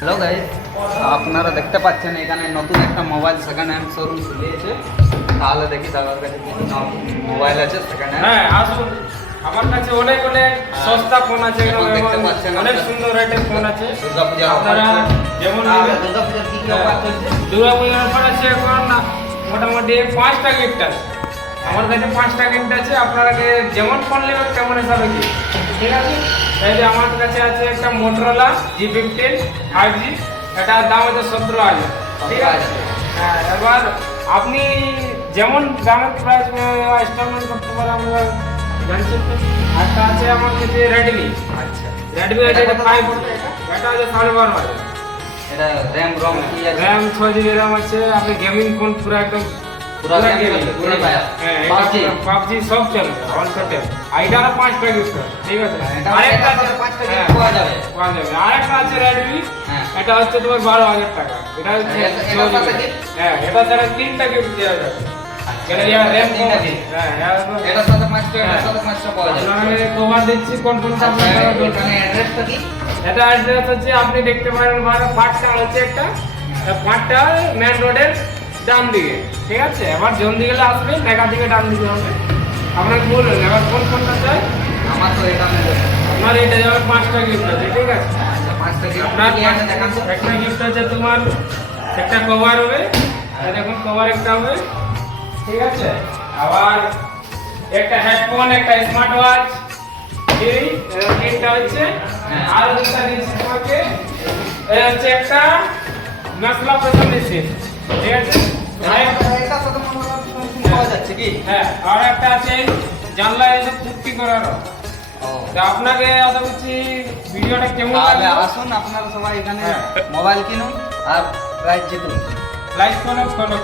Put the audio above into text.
Hello guys, আপনারা দেখতে পাচ্ছেন এখানে নতুন একটা মোবাইল সেকেন্ড হ্যান্ড শোরুম খুলেছে। তাহলে দেখি দাদার কাছে কি মোবাইল আছে সেকেন্ড হ্যান্ড। হ্যাঁ আসুন, আমার কাছে অনেক অনেক সস্তা ফোন আছে, এখন দেখতে পাচ্ছেন অনেক সুন্দর রেটের ফোন আছে। দুর্গাপূজা আপনারা যেমন দুর্গাপূজার কি কি অফার চলছে? দুর্গাপূজার অফার আছে এখন মোটামুটি 5টা গিফট আছে। আমার কাছে 5টা গিফট আছে, আপনারাকে যেমন ফোন নেবেন তেমন হিসাবে কি, ঠিক আছে? এই যে আমার কাছে আছে একটা মোটরোলা G15 5G, এটার দাম হচ্ছে 17,000, ঠিক আছে? হ্যাঁ, এবার আপনি যেমন দামের প্রাইস ইনস্টলমেন্ট করতে পারেন, আমরা জানছেন তো। একটা আছে আমার কাছে রেডমি, আচ্ছা, রেডমি এটা কত 5, পড়বে এটা? এটা হচ্ছে 12,500। এটা RAM ROM কি আছে? RAM 6GB RAM আছে, আপনি গেমিং ফোন পুরো একদম পুরো গেমিং পুরো পায়া হ্যাঁ, PUBG PUBG সব চলবে অন সেটে। আইডারও 5টা গিফট আছে, ঠিক আছে? এটা আরেকটা আছে 5টা হ্যাঁ, gift পাওয়া যাবে। পাওয়া যাবে। আরেকটা আছে রেডমি, হ্যাঁ। এটা হচ্ছে তোমার 12,000 টাকা। এটা হচ্ছে এটার সাথে gift? হ্যাঁ, এটা ছাড়া 3টা গিফট দেওয়া যাবে। কেন ইয়ার RAM কম আছে। হ্যাঁ, এটার সাথে 5টা এটার সাথে 5টা পাওয়া যাবে। আপনাকে কভার দিচ্ছি কোন কোনটা আচ্ছা, আপনারা দরকার। এখানে অ্যাড্রেসটা কি? এটা অ্যাড্রেস হচ্ছে আপনি দেখতে পারেন, পার্টটা হচ্ছে একটা পার্টটা মেন রোডের ডান দিকে, ঠিক আছে? এবার জন দিকে আসবেন, দেখা দিকে ডান দিকে হবে। আপনাকে বলুন এবার কোন ফোনটা চাই। আমার তো এটা নেবে। আমার এটা যাবে 5টা গিফট আছে, ঠিক আছে? আচ্ছা, 5টা gift আপনার কি আছে দেখান তো? একটা গিফট আছে, তোমার একটা কভার হবে, এই দেখুন কভার একটা হবে, ঠিক আছে? আবার একটা হেডফোন, একটা স্মার্ট ওয়াচ, এই তিনটা হচ্ছে। আর একটা দিচ্ছি তোমাকে, এই হচ্ছে একটা মশলা পেছন মেশিন, ঠিক আছে? এটার সাথে মনে হয় ফোন পাওয়া যাচ্ছে কি? হ্যাঁ, আর একটা আছে জানলা এসব চুক্তি করার। ও, তা আপনাকে এত কিছু ভিডিওটা কেমন তাহলে লাগলো? আসুন আপনারা সবাই এখানে হ্যাঁ। মোবাইল কিনুন আর প্রাইজ জিতুন। লাইক করো।